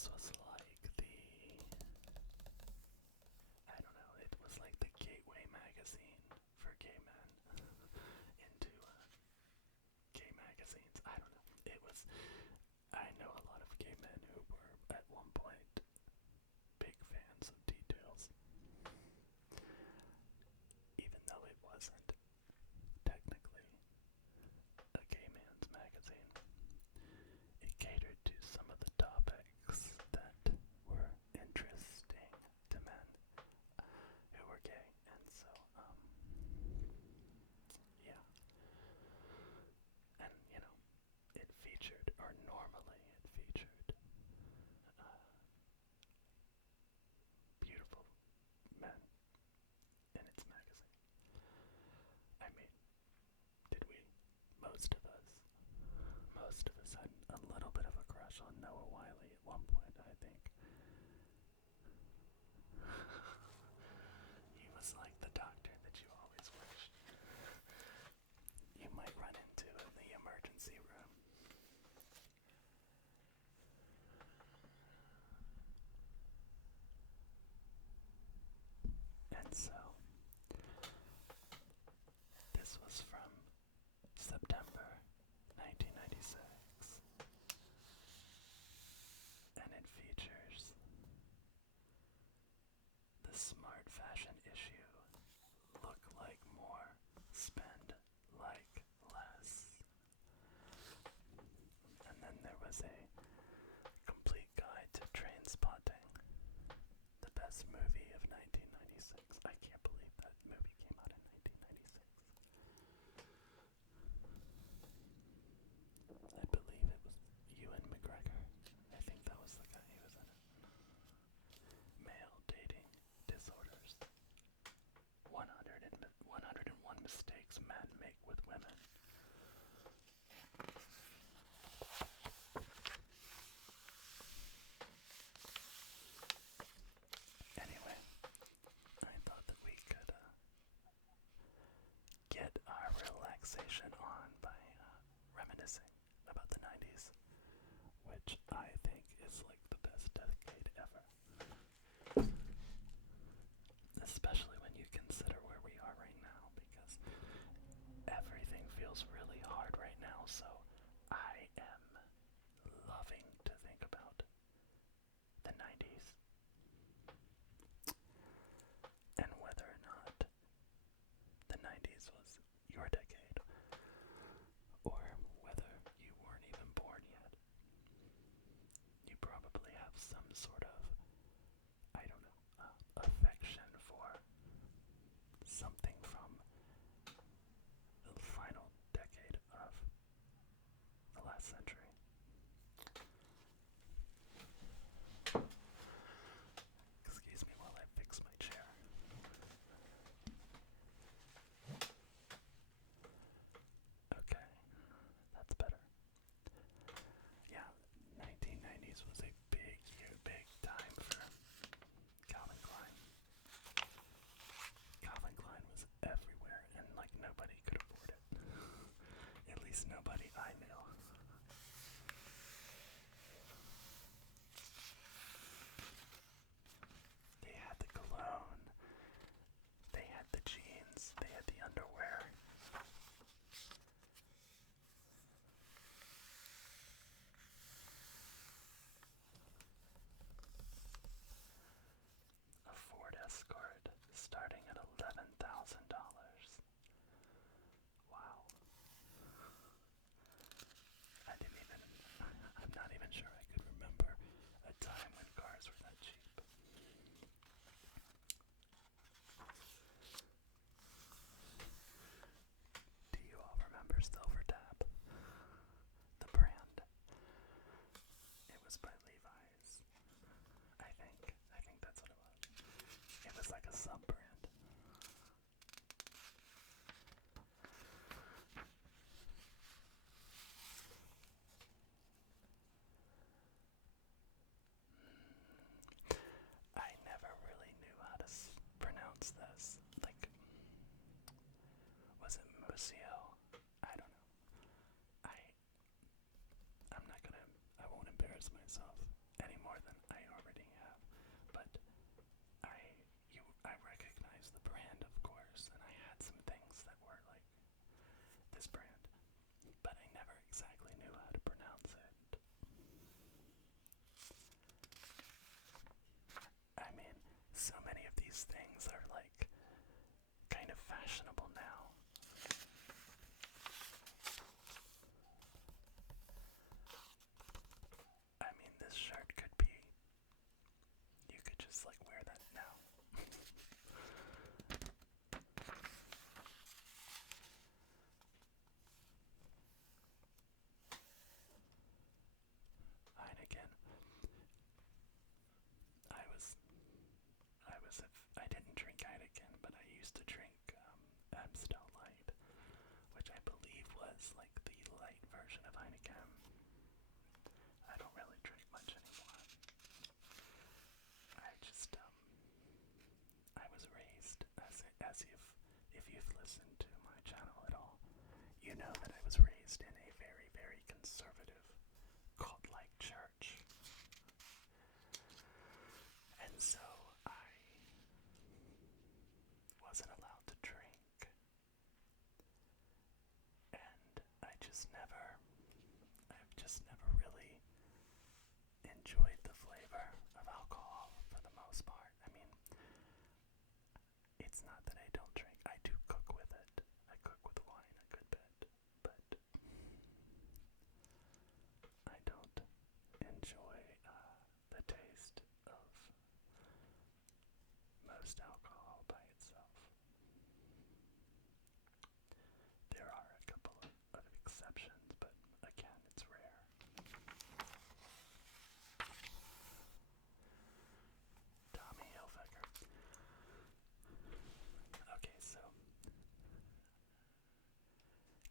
This was like I don't know, it was like the gateway magazine for gay men into gay magazines. I don't know. I know a lot of gay men who were at one point big fans of Details, even though it wasn't technically a gay man's magazine. It catered to some of the topics that were interesting to men who were gay, and so, yeah. And, it featured, or normally it featured, beautiful men in its magazine. I mean, did we? Most of us. Most of us had a little bit of a crush on Noah Wiley at one point, I think. He was like the doctor that you always wished you might run into in the emergency room. And so, this was from September 1996, and it features the smart fashion issue, look like more, spend like less. And then there was a complete guide to Trainspotting, the best movie of 1996. I can't believe that movie came out in 1996. I believe it was Ewan McGregor. I think that was the guy who was in it. Male dating disorders. 101 mistakes men make with women. Anyway, I thought that we could get our relaxation on by reminiscing about the 90s, which I think is like the best decade ever. Especially when you consider where we are right now, because everything feels really hard right now, so I am loving to think about the 90s and whether or not the 90s was your decade, or whether you weren't even born yet. You probably have some sort of, I don't know, affection for something from the final decade of the last century. Excuse me while I fix my chair. Okay, that's better. Yeah, 1990s was a big year, big time this brand, but I never exactly knew how to pronounce it. I mean, so many of these things are like kind of fashionable now. I mean, this shirt could be, you could just like wear that now. Heineken. I didn't drink Heineken, but I used to drink Amstel Light, which I believe was like the light version of Heineken. I don't really drink much anymore. I just, I was raised as if you've listened to my channel at all, you know that I was raised in a very, very conservative cult-like church. And so I wasn't allowed to drink. And I've just never really enjoyed the flavor of alcohol for the most part. I mean, it's not that I don't drink. I do cook with it. I cook with wine a good bit, but I don't enjoy the taste of most alcohol by itself. There are a couple of exceptions, but again, it's rare. Tommy Hilfiger. Okay, so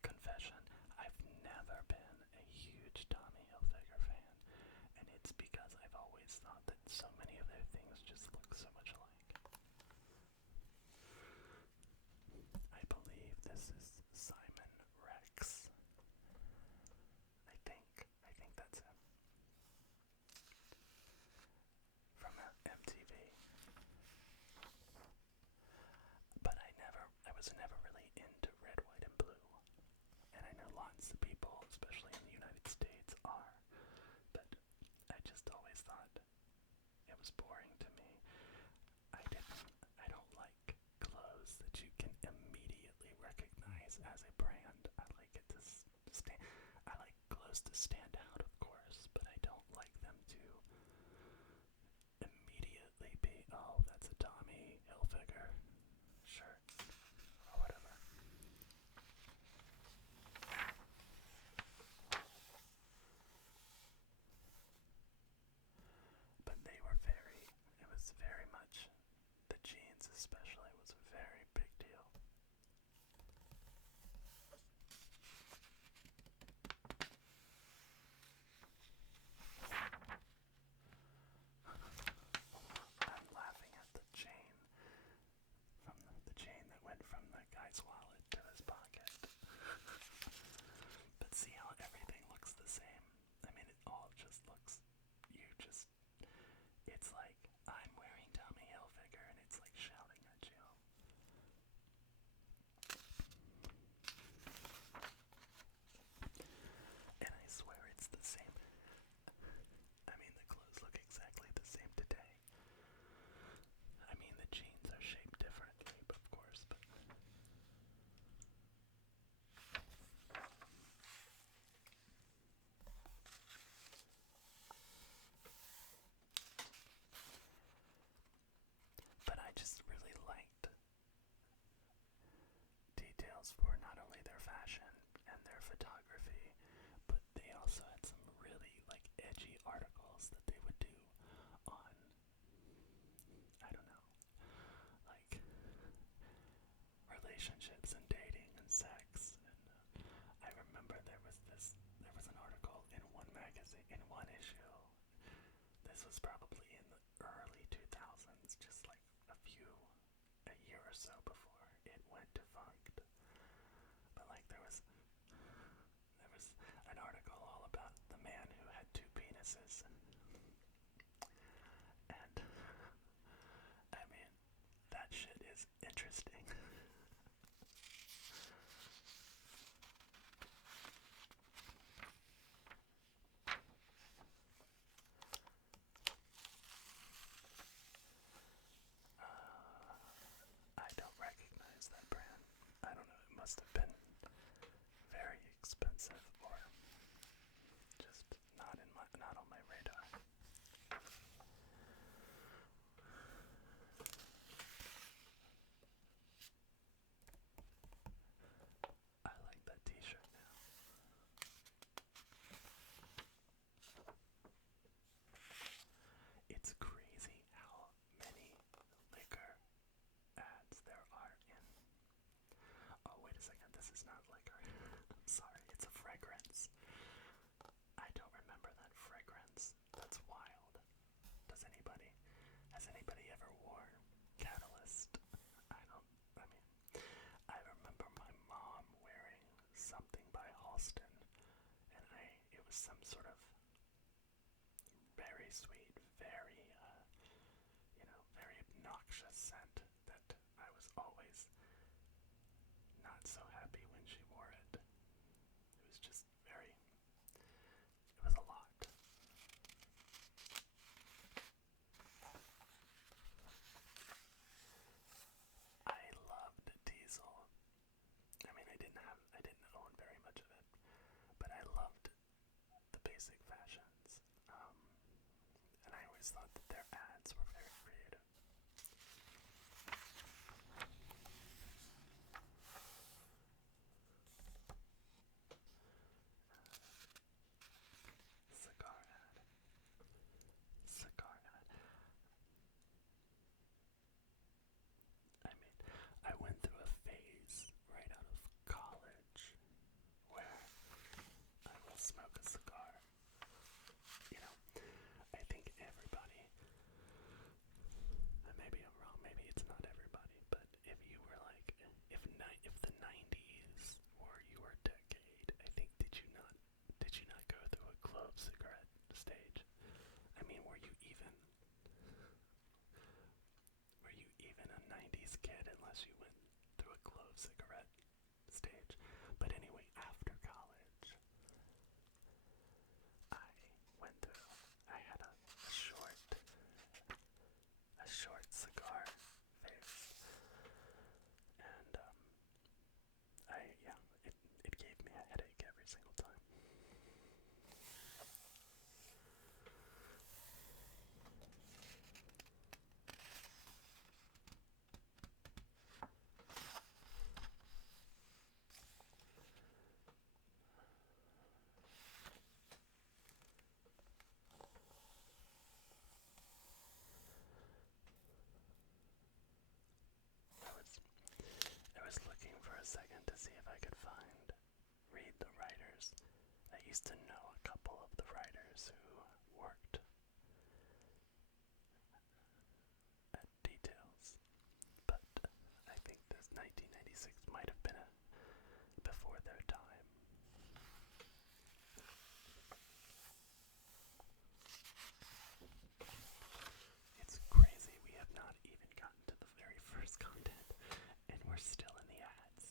confession, I've never been a huge Tommy Hilfiger fan, and it's because I've always thought that so many of their things just look so much alike. I believe this is Simon Rex. I think that's him. From MTV. But I was never really into red, white, and blue. And I know lots of people, especially in the United States, are. But I just always thought it was boring to me. I don't like clothes that you can immediately recognize as a brand. I like it to I like clothes to stand out, of course, but I don't like them to immediately be, oh, that's a Tommy Hilfiger shirt, or whatever. But it was very much, the jeans especially was a very big deal. I'm laughing at the chain, the chain that went from the guy's wallet to his pocket. But see how everything looks the same? I mean, it all just looks, it's like I'm wearing Tommy Hilfiger and it's like shouting at you. And I swear it's the same. I mean, the clothes look exactly the same today. I mean, the jeans are shaped differently, of course, but I just really liked details for not only their fashion and their photography, but they also had some really like edgy articles that they would do on, I don't know, like relationships and dating and sex. And I remember there was an article in one magazine, in one issue. This was probably in the early 2000s, just like a year or so before it went defunct. But like there was an article all about the man who had two penises. And I mean, that shit is interesting. very sweet, very, very obnoxious scent that I was always not so happy when she wore it. It was just it was a lot. I loved Diesel. I mean, I didn't own very much of it, but I loved the basic fashions. And I always thought that their ads were very creative. Cigar ad. Cigar ad. I mean, I went through a phase right out of college where I would smoke a cigar. You know, I think everybody, and maybe I'm wrong, maybe it's not everybody, but if you were like, if the 90s were your decade, I think did you not go through a clove cigarette stage? I mean, were you even a 90s kid unless you went through a clove cigarette stage? But anyway, after college, I had a short cigar phase, and it gave me a headache every single time. I was looking for a second to see if I could read the writers. I used to know a couple of the writers who worked at Details, but I think this 1996 might have been before their time. It's crazy, we have not even gotten to the very first content, and we're still in the ads.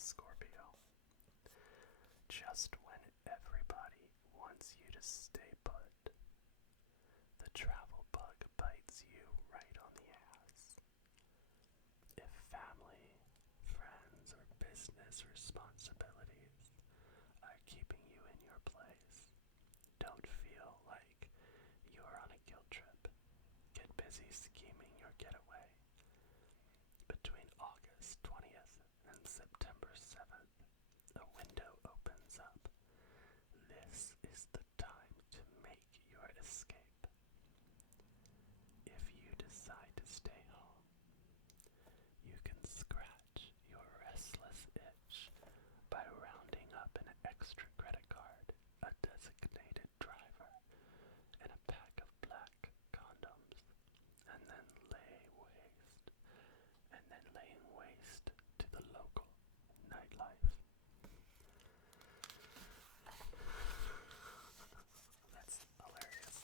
Scorpio. Just when everybody wants you to stay put, the travel bug bites you right on the ass. If family, friends, or business responsibilities are keeping you in your place, don't feel like you're on a guilt trip. Get busy scheming your getaway. Between August 20th and September 7th, a window opens up. This is the time to make your escape. If you decide to stay home, you can scratch your restless itch by rounding up an extra credit card, a designated driver, and a pack of black condoms, and then laying waste to the local nightlife. That's hilarious.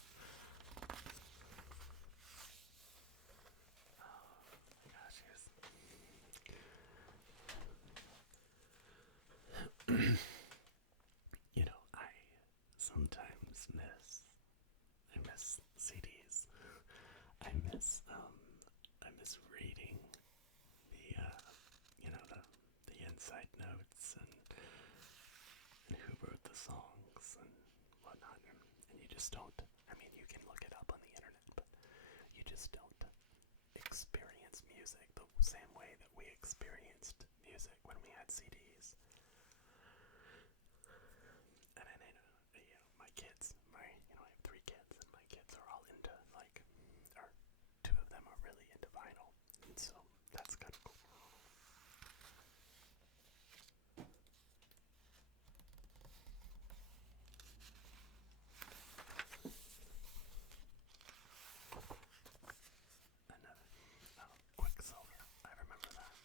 Oh my gosh, I sometimes I miss CDs. I miss reading the inside notes and who wrote the songs and whatnot. And you just don't, you can look it up on the internet, but you just don't experience music the same way that we experienced music when we had CDs. And then, my kids, I have 3 kids, and my kids are all into, or 2 of them are really into vinyl, and so that's kind of cool. Quicksilver, I remember that.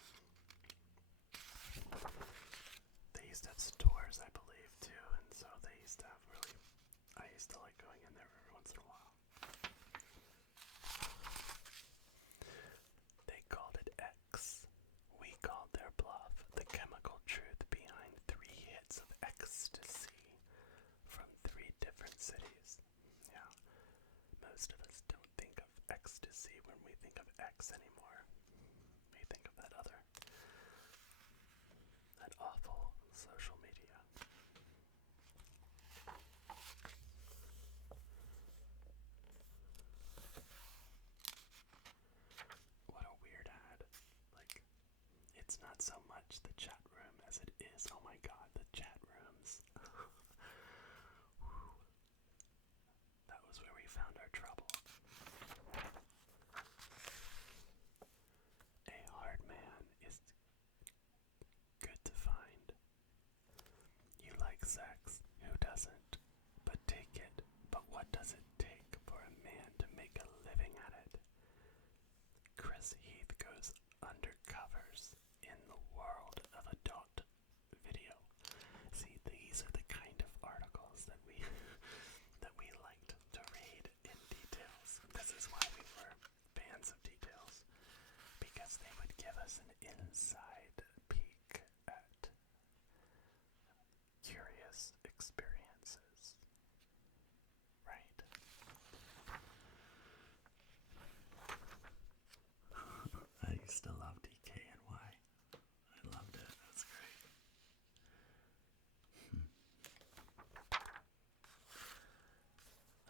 They used to have stores, I believe, too, and so they used to have I used to like going in there every once in a while. They called it X. We called their bluff the chemical truth behind 3 hits of ecstasy from 3 different cities. Yeah, most of us don't think of ecstasy when we think of X anymore. We think of that awful social media. What a weird ad. It's not so much the chat room as it is, oh my god, the chat rooms. That was where we found our trouble. A hard man is good to find. You like sex, who doesn't? But take it. But what does it take for a man to make a living at it? Chris Heath goes undercovers in the world of adult video. See, these are the kind of articles that we liked to read in details. This is why we were fans of details, because they would give us an inside peek at curious experiences. Right? I used to love DKNY. I loved it. That's great.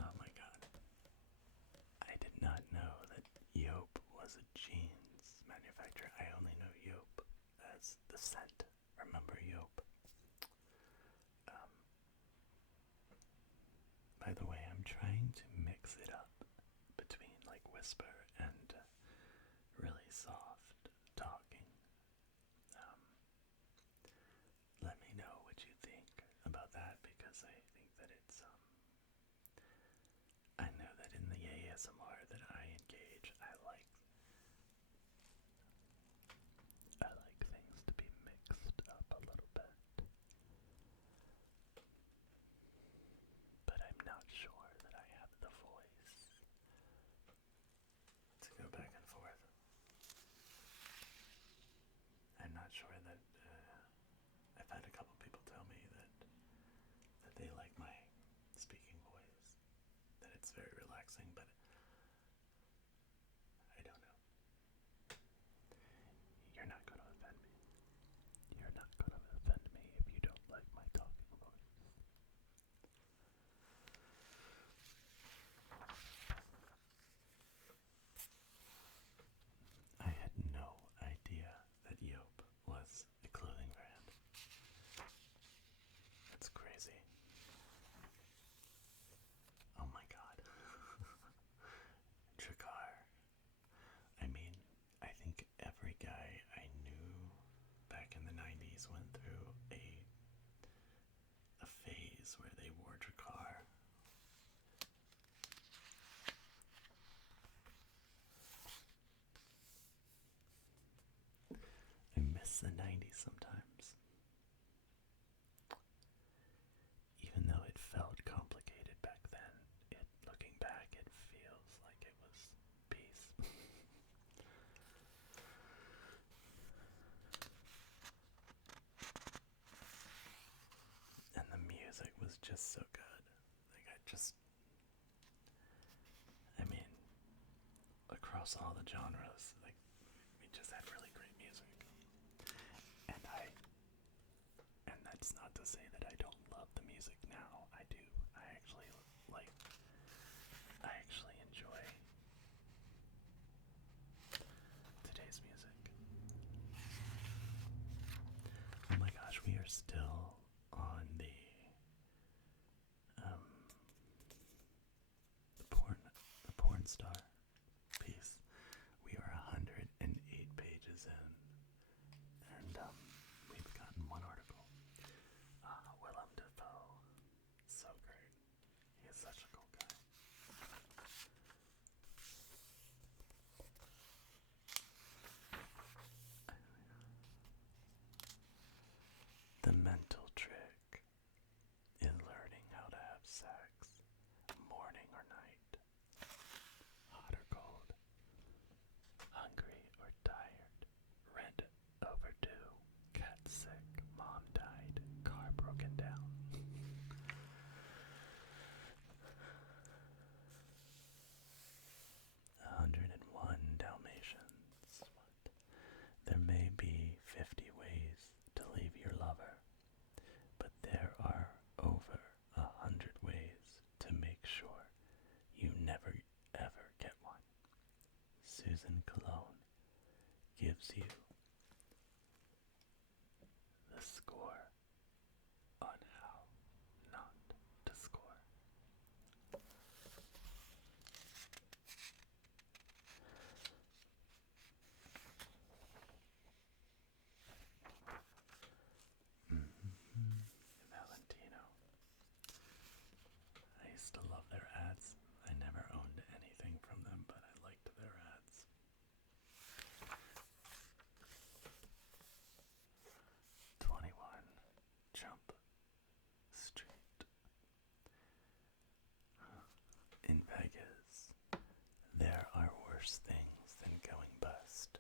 Oh my god. I did not know that Yope was a jeans manufacturer. I only know Yope as the scent. Remember Yope? By the way, I'm trying to mix it up between whisper and really soft talking. Let me know what you think about that, because I think that it's I know that in the ASMR that I engage, I like things to be mixed up a little bit. But I'm not sure that I have the voice to was very relaxing, but I don't know. You're not going to offend me. You're not going to offend me if you don't like my talking voice. I had no idea that Yope was a clothing brand. That's crazy. Oh my god. Drakkar. I mean, I think every guy I knew back in the 90s went through a phase where they wore Drakkar. I miss the 90s sometimes. Even though it felt complicated back then, looking back, it feels like it was peace. And the music was just so good. I mean, across all the genres, we just had really great music. And that's not to say that I don't love the music now. I do. I actually enjoy today's music. Oh my gosh, we are still on the porn star piece. We are 108 pages in, and we've gotten one article. Willem Dafoe, so great. He is such a cool guy. The mental trick is learning how to have sex, morning or night, hot or cold, hungry or tired, rent overdue, cat sick, mom died, car broken down. 101 Dalmatians. What? There may be 50 ways to leave your lover, but there are over 100 ways to make sure you never ever get one. Susan Cologne gives you the score on how not to score. Valentino. I used to love their ads. I never owned anything from them, but I liked their ads. 21 Jump Street. In Vegas, there are worse things than going bust,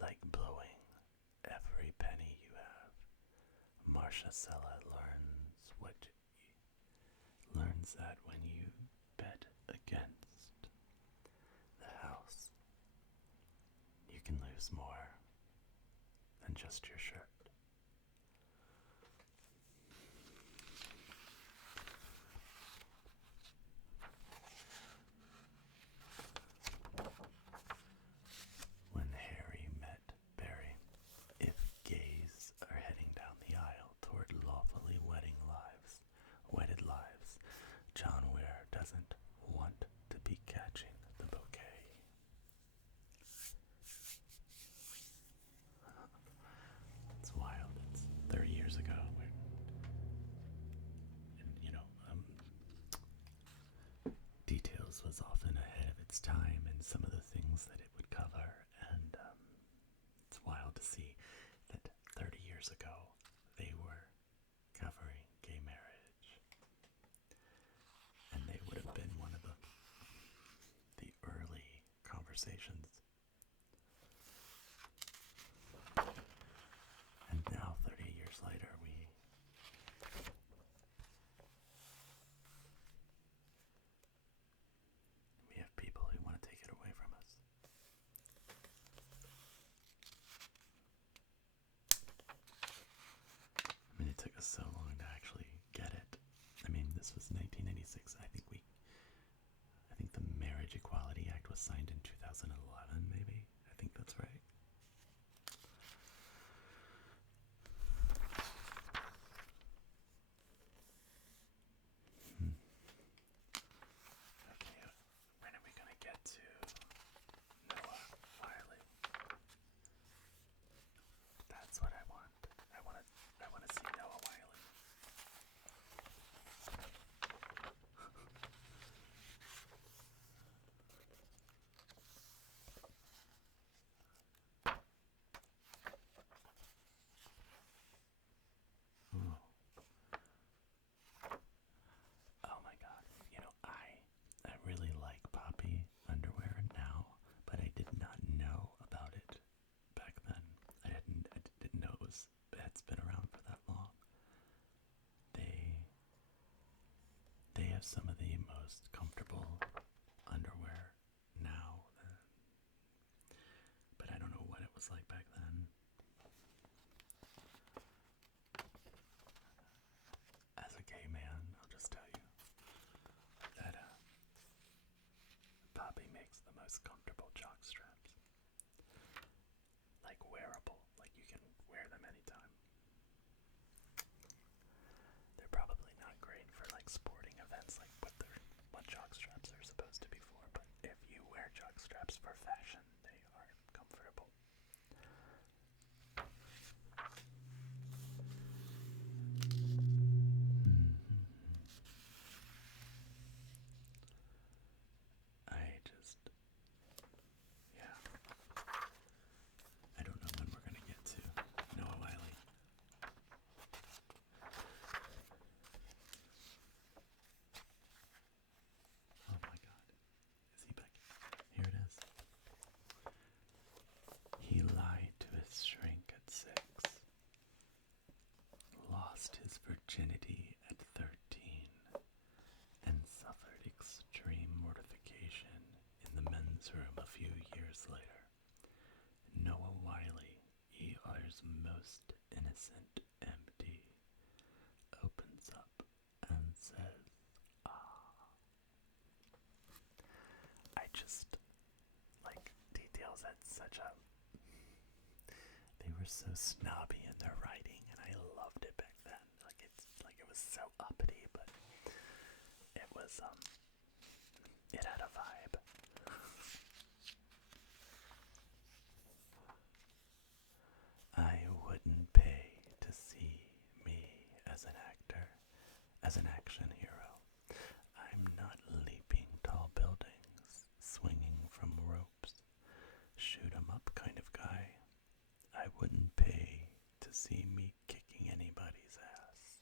like blowing every penny you have. Marcia Sella learns that when you bet against the house, you can lose more than just your shirt. When Harry met Barry, if gays are heading down the aisle toward lawfully wedded lives, John Ware doesn't want to be catching the bouquet. It's wild. It's 30 years ago. Details was often ahead of its time in some of the things that it would cover, and it's wild to see that 30 years ago they were covering gay marriage, and they would have been one of the early conversations. And now 30 years later mother's most innocent empty opens up and says, ah. I just, like, details had such a, they were so snobby in their writing, and I loved it back then. Like it was so uppity, but it was, it had a vibe. I wouldn't pay to see me as an actor, as an action hero. I'm not leaping tall buildings, swinging from ropes, shoot 'em up kind of guy. I wouldn't pay to see me kicking anybody's ass.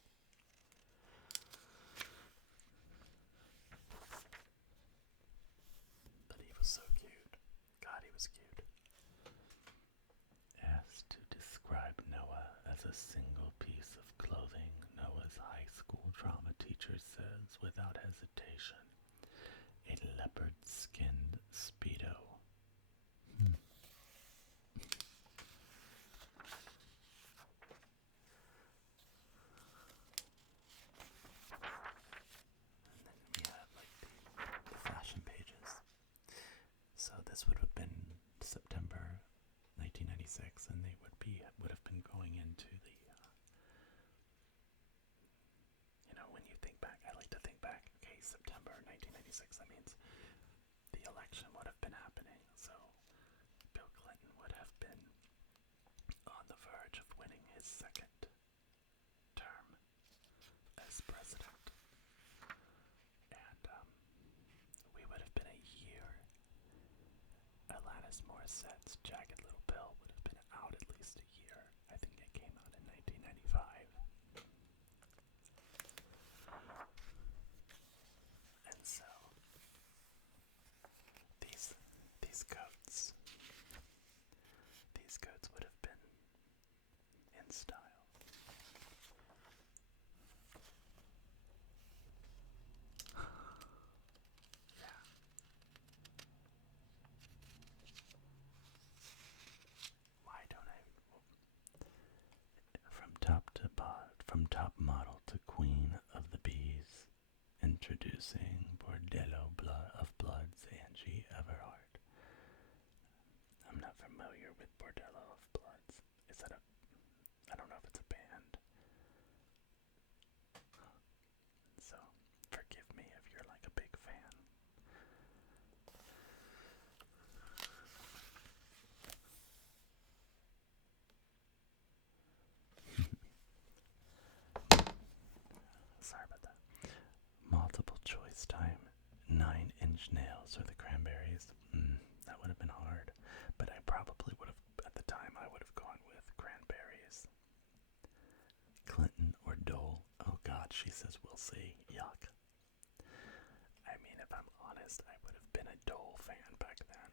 But he was so cute. God, he was cute. Asked to describe Noah as a single piece of clothing, Noah's high school drama teacher says without hesitation, a leopard-skinned Speedo. And then we have like the fashion pages. So this would have been September 1996, and they would have been going into the, when you think back, I like to think back, okay, September 1996, that means the election would have been happening, so Bill Clinton would have been on the verge of winning his second term as president, and we would have been a year. Alanis Morissette's Jagged Little Pill would have been out at least a year. I think it came out in 1995. And so these coats would have been in style. Yeah. Why don't I? From top model to queen of the bees, introducing Bordello of Blood's Angie Everhart. I'm not familiar with Bordello of Bloods. Is that I don't know if it's a band. So, forgive me if you're like a big fan. Sorry about that. Multiple choice time. 9-inch nails or the cranberries. That would have been hard. But I probably would have, at the time, I would have gone with cranberries. Clinton or Dole. Oh God, she says we'll see. Yuck. I mean, if I'm honest, I would have been a Dole fan back then.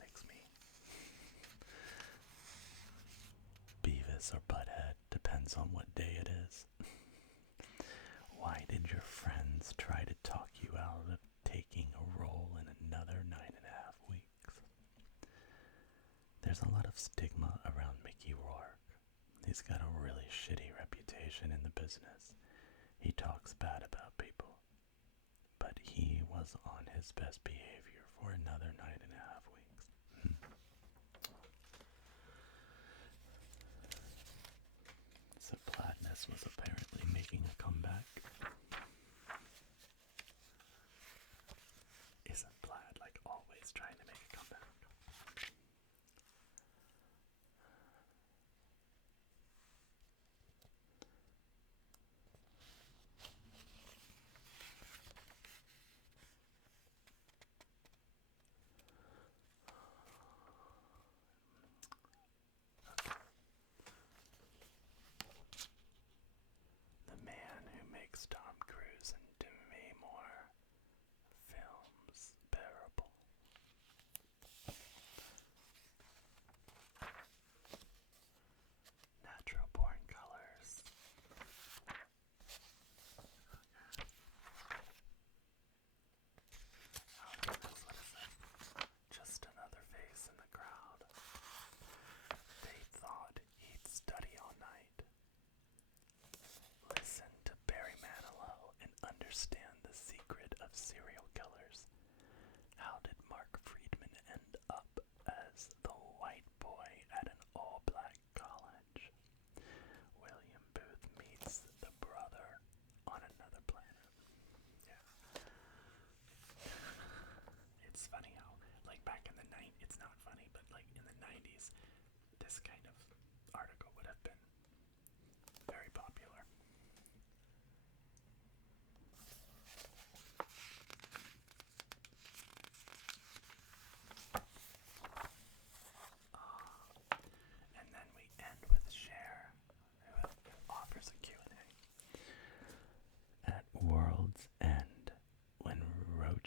Makes me Beavis or Butthead, depends on what day it is. Why did your friends try to talk you out of taking a role in another 9.5 weeks? There's a lot of stigma around Mickey Rourke. He's got a really shitty reputation in the business. He talks bad about people. But he was on his best behavior for another 9.5 weeks. So Plaidness was apparently making a comeback. Isn't Plaid like always trying to make a comeback?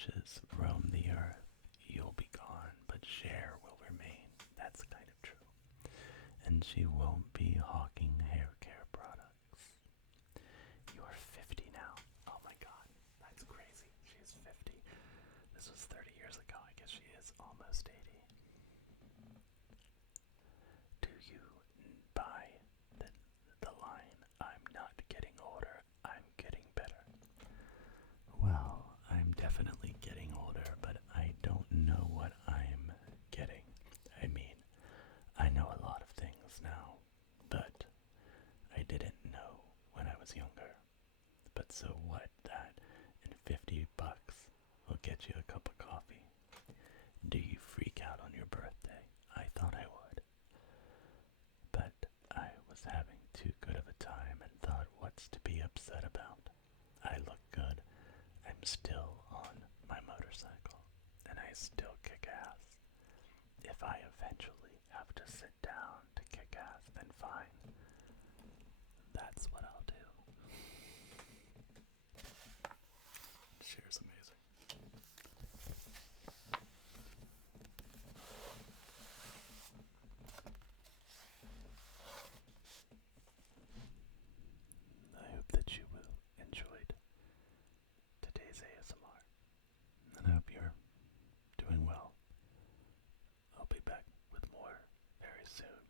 ashes roam the earth, you'll be gone, but Cher will remain. That's kind of true. And she won't be hawking hair care products. You're 50 now. Oh my god, that's crazy. She's 50. This was 30 years ago. I guess she is almost 80. Do you buy the line, I'm not getting older, I'm getting better? Well, I'm definitely getting older, but I don't know what I'm getting. I mean, I know a lot of things now, but I didn't know when I was younger. But so what, that and $50 will get you a cup of coffee. Do you freak out on your birthday? I thought I would. But I was having too good of a time and thought, what's to be upset about? I look good. I'm still on my motorcycle, and I still kick ass. If I eventually have to sit down to kick ass, then fine. That's what I'll do. Cher's amazing. I hope that you will enjoyed today's ASMR, and I hope you're doing well. I'll be back with more very soon.